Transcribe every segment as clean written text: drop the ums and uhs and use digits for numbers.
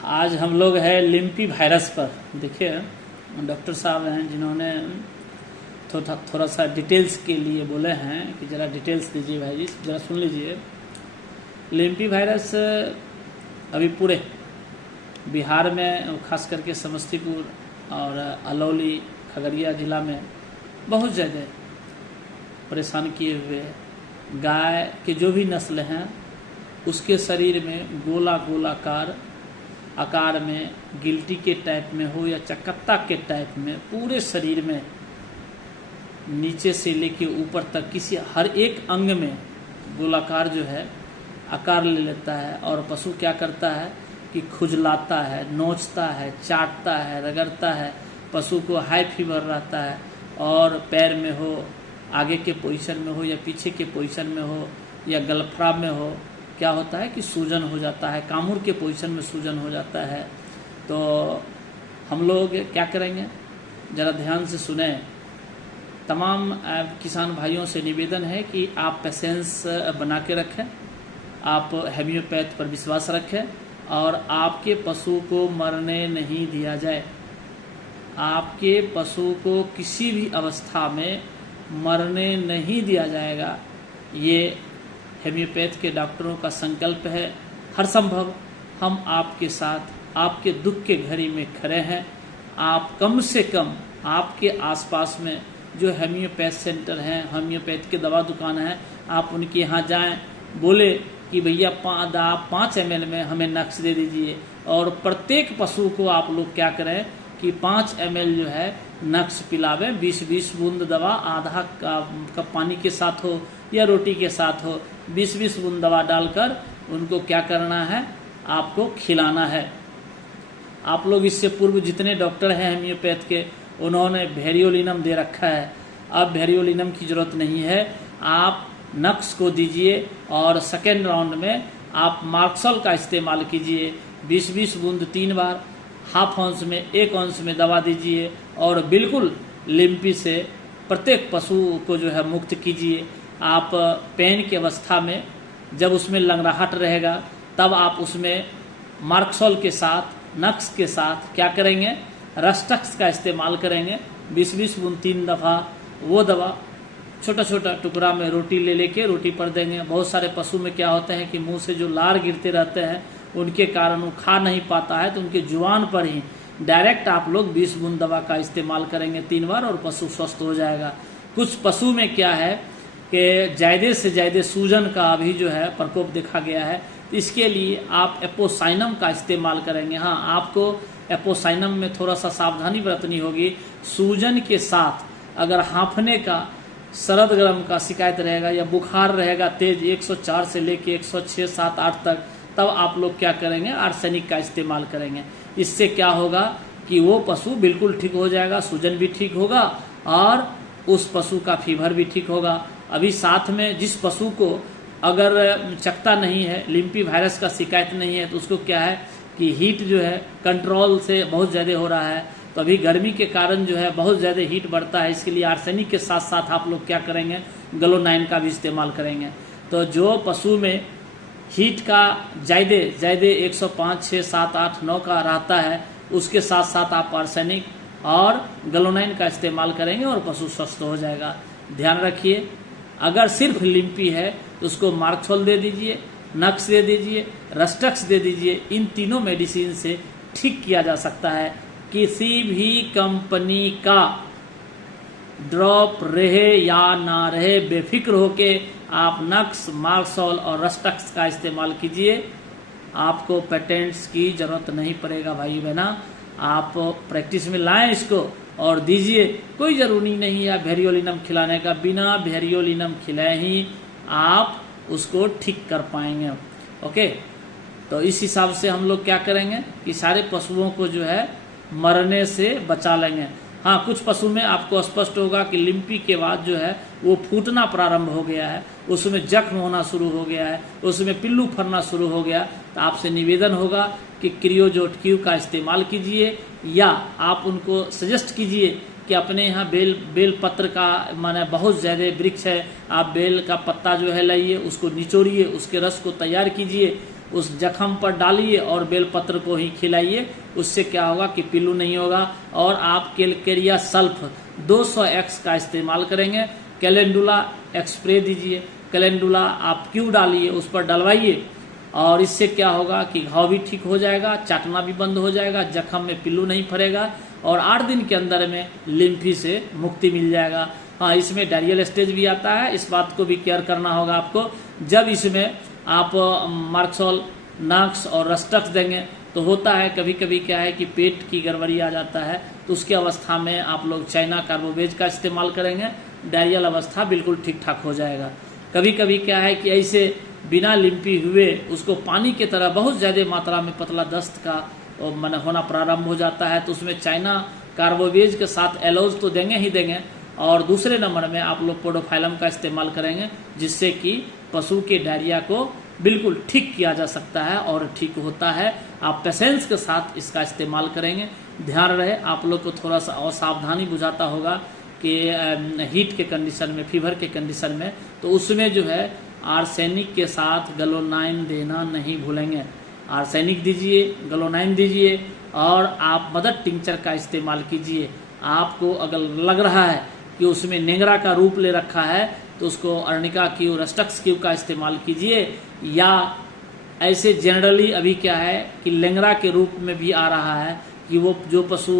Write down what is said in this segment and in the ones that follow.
आज हम लोग है लिम्पी वायरस पर। देखिए डॉक्टर साहब हैं जिन्होंने थोड़ा सा डिटेल्स के लिए बोले हैं कि ज़रा डिटेल्स दीजिए भाई जी, ज़रा सुन लीजिए। लिम्पी वायरस अभी पूरे बिहार में खास करके समस्तीपुर और अलौली खगड़िया ज़िला में बहुत ज़्यादा परेशान किए हुए है। गाय के जो भी नस्ल हैं उसके शरीर में गोला गोलाकार आकार में गिल्टी के टाइप में हो या चकत्ता के टाइप में पूरे शरीर में नीचे से लेके ऊपर तक किसी हर एक अंग में गोलाकार जो है आकार ले लेता है। और पशु क्या करता है कि खुजलाता है, नोचता है, चाटता है, रगड़ता है। पशु को हाई फीवर रहता है और पैर में हो, आगे के पोजीशन में हो या पीछे के पोजीशन में हो या गलफड़ा में हो, क्या होता है कि सूजन हो जाता है, कामुर के पोजीशन में सूजन हो जाता है। तो हम लोग क्या करेंगे, ज़रा ध्यान से सुने। तमाम किसान भाइयों से निवेदन है कि आप पेशेंस बना के रखें, आप हेम्योपैथ पर विश्वास रखें और आपके पशु को मरने नहीं दिया जाए। आपके पशु को किसी भी अवस्था में मरने नहीं दिया जाएगा। ये हेम्योपैथ के डॉक्टरों का संकल्प है। हर संभव हम आपके साथ आपके दुख के घड़ी में खड़े हैं। आप कम से कम आपके आसपास में जो हेम्योपैथ सेंटर हैं, हेम्योपैथ के दवा दुकान हैं, आप उनके यहाँ जाएं, बोले कि भैया 5 ml में हमें नक्स दे दीजिए। और प्रत्येक पशु को आप लोग क्या करें कि 5 ml जो है नक्स पिलावें। 20-20 बूंद दवा आधा कप पानी के साथ हो या रोटी के साथ हो, 20-20 बूंद दवा डालकर उनको क्या करना है, आपको खिलाना है। आप लोग इससे पूर्व जितने डॉक्टर हैं हेम्योपैथ के, उन्होंने वेरियोलिनम दे रखा है। अब वेरियोलिनम की ज़रूरत नहीं है, आप नक्स को दीजिए और सेकेंड राउंड में आप मार्क्सल का इस्तेमाल कीजिए। 20-20 बूंद 3 बार, ½ औंस में 1 औंस में दवा दीजिए और बिल्कुल लिम्पी से प्रत्येक पशु को जो है मुक्त कीजिए। आप पेन की अवस्था में जब उसमें लंगड़ाहट रहेगा तब आप उसमें मार्क्सल के साथ, नक्स के साथ क्या करेंगे, रस्टक्स का इस्तेमाल करेंगे। 20-20 बूंद 3 दफ़ा वो दवा छोटा छोटा टुकड़ा में रोटी ले लेके रोटी पर देंगे। बहुत सारे पशु में क्या होते हैं कि मुंह से जो लार गिरते रहते हैं उनके कारण वो खा नहीं पाता है, तो उनके जुबान पर ही डायरेक्ट आप लोग 20 बूंद दवा का इस्तेमाल करेंगे 3 बार और पशु स्वस्थ हो जाएगा। कुछ पशु में क्या है कि ज़्यादा से ज़्यादा सूजन का भी जो है प्रकोप देखा गया है, तो इसके लिए आप एपोसाइनम का इस्तेमाल करेंगे। हाँ, आपको एपोसाइनम में थोड़ा सा सावधानी बरतनी होगी। सूजन के साथ अगर हाँफने का, सरद गर्म का शिकायत रहेगा या बुखार रहेगा तेज 104 से लेके 106, 7, 8 तक, तब आप लोग क्या करेंगे, आर्सेनिक का इस्तेमाल करेंगे। इससे क्या होगा कि वो पशु बिल्कुल ठीक हो जाएगा, सूजन भी ठीक होगा और उस पशु का फीवर भी ठीक होगा। अभी साथ में जिस पशु को अगर चकता नहीं है, लिम्पी वायरस का शिकायत नहीं है, तो उसको क्या है कि हीट जो है कंट्रोल से बहुत ज़्यादा हो रहा है। तो अभी गर्मी के कारण जो है बहुत ज़्यादा हीट बढ़ता है, इसके लिए आर्सेनिक के साथ साथ आप लोग क्या करेंगे, ग्लोनाइन का भी इस्तेमाल करेंगे। तो जो पशु में हीट का ज़्यादा 105, 6, 7, 8, 9 का रहता है, उसके साथ साथ आप आर्सेनिक और ग्लोनाइन का इस्तेमाल करेंगे और पशु स्वस्थ हो जाएगा। ध्यान रखिए, अगर सिर्फ लिम्पी है तो उसको मार्क्सल दे दीजिए, नक्स दे दीजिए, रस्टक्स दे दीजिए। इन तीनों मेडिसिन से ठीक किया जा सकता है। किसी भी कंपनी का ड्रॉप रहे या ना रहे, बेफिक्र होके आप नक्स, मार्क्सल और रस्टक्स का इस्तेमाल कीजिए। आपको पेटेंट्स की ज़रूरत नहीं पड़ेगा भाई बहना। आप प्रैक्टिस में लाएं इसको और दीजिए। कोई ज़रूरी नहीं है वेरियोलिनम खिलाने का, बिना वेरियोलिनम खिलाए ही आप उसको ठीक कर पाएंगे। ओके, तो इस हिसाब से हम लोग क्या करेंगे कि सारे पशुओं को जो है मरने से बचा लेंगे। हाँ, कुछ पशु में आपको स्पष्ट होगा कि लिम्पी के बाद जो है वो फूटना प्रारंभ हो गया है, उसमें जख्म होना शुरू हो गया है, उसमें पिल्लू फरना शुरू हो गया। तो आपसे निवेदन होगा कि क्रियोजोट क्यू का इस्तेमाल कीजिए या आप उनको सजेस्ट कीजिए कि अपने यहाँ बेल पत्र का माने बहुत ज़्यादा वृक्ष है, आप बेल का पत्ता जो है लाइए, उसको निचोड़िए, उसके रस को तैयार कीजिए उस जख्म पर डालिए और बेलपत्र को ही खिलाइए। उससे क्या होगा कि पिल्लू नहीं होगा। और आप कैलकेरिया सल्फ 200x का इस्तेमाल करेंगे। कैलेंडुला एक्सप्रे दीजिए, कैलेंडुला आप क्यों डालिए, उस पर डलवाइए, और इससे क्या होगा कि घाव भी ठीक हो जाएगा, चाटना भी बंद हो जाएगा, जख्म में पिल्लू नहीं फरेगा और 8 दिन के अंदर में लिम्फी से मुक्ति मिल जाएगा। हाँ, इसमें डायरियल स्टेज भी आता है, इस बात को भी केयर करना होगा आपको। जब इसमें आप मार्क्सोल, नाक्स और रस्टक्स देंगे तो होता है कभी कभी क्या है कि पेट की गड़बड़ी आ जाता है, तो उसकी अवस्था में आप लोग चाइना कार्बोवेज का इस्तेमाल करेंगे, डायरियल अवस्था बिल्कुल ठीक ठाक हो जाएगा। कभी कभी क्या है कि ऐसे बिना लिम्पी हुए उसको पानी की तरह बहुत ज़्यादा मात्रा में पतला दस्त का मन होना प्रारंभ हो जाता है, तो उसमें चाइना कार्बोवेज के साथ एलोज तो देंगे ही देंगे, और दूसरे नंबर में आप लोग पोडोफाइलम का इस्तेमाल करेंगे, जिससे कि पशु के डायरिया को बिल्कुल ठीक किया जा सकता है और ठीक होता है। आप पेशेंस के साथ इसका इस्तेमाल करेंगे। ध्यान रहे आप लोग को थोड़ा सा और सावधानी बुझाता होगा कि हीट के कंडीशन में, फीवर के कंडीशन में, तो उसमें जो है आर्सेनिक के साथ गलोनाइन देना नहीं भूलेंगे। आर्सेनिक दीजिए, गलोनाइन दीजिए, और आप मदर टिंचर का इस्तेमाल कीजिए। आपको अगर लग रहा है कि उसमें नेंगरा का रूप ले रखा है तो उसको अर्निका क्यू, रस्टक्स क्यू का इस्तेमाल कीजिए, या ऐसे जनरली अभी क्या है कि लेंगरा के रूप में भी आ रहा है कि वो जो पशु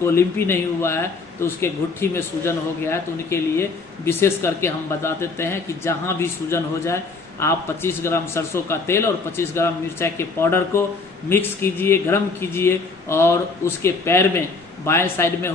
को लिम्पी नहीं हुआ है तो उसके घुट्टी में सूजन हो गया है, तो उनके लिए विशेष करके हम बता देते हैं कि जहाँ भी सूजन हो जाए आप 25 ग्राम सरसों का तेल और 25 ग्राम मिर्चाई के पाउडर को मिक्स कीजिए, गर्म कीजिए, और उसके पैर में बाएं साइड में हो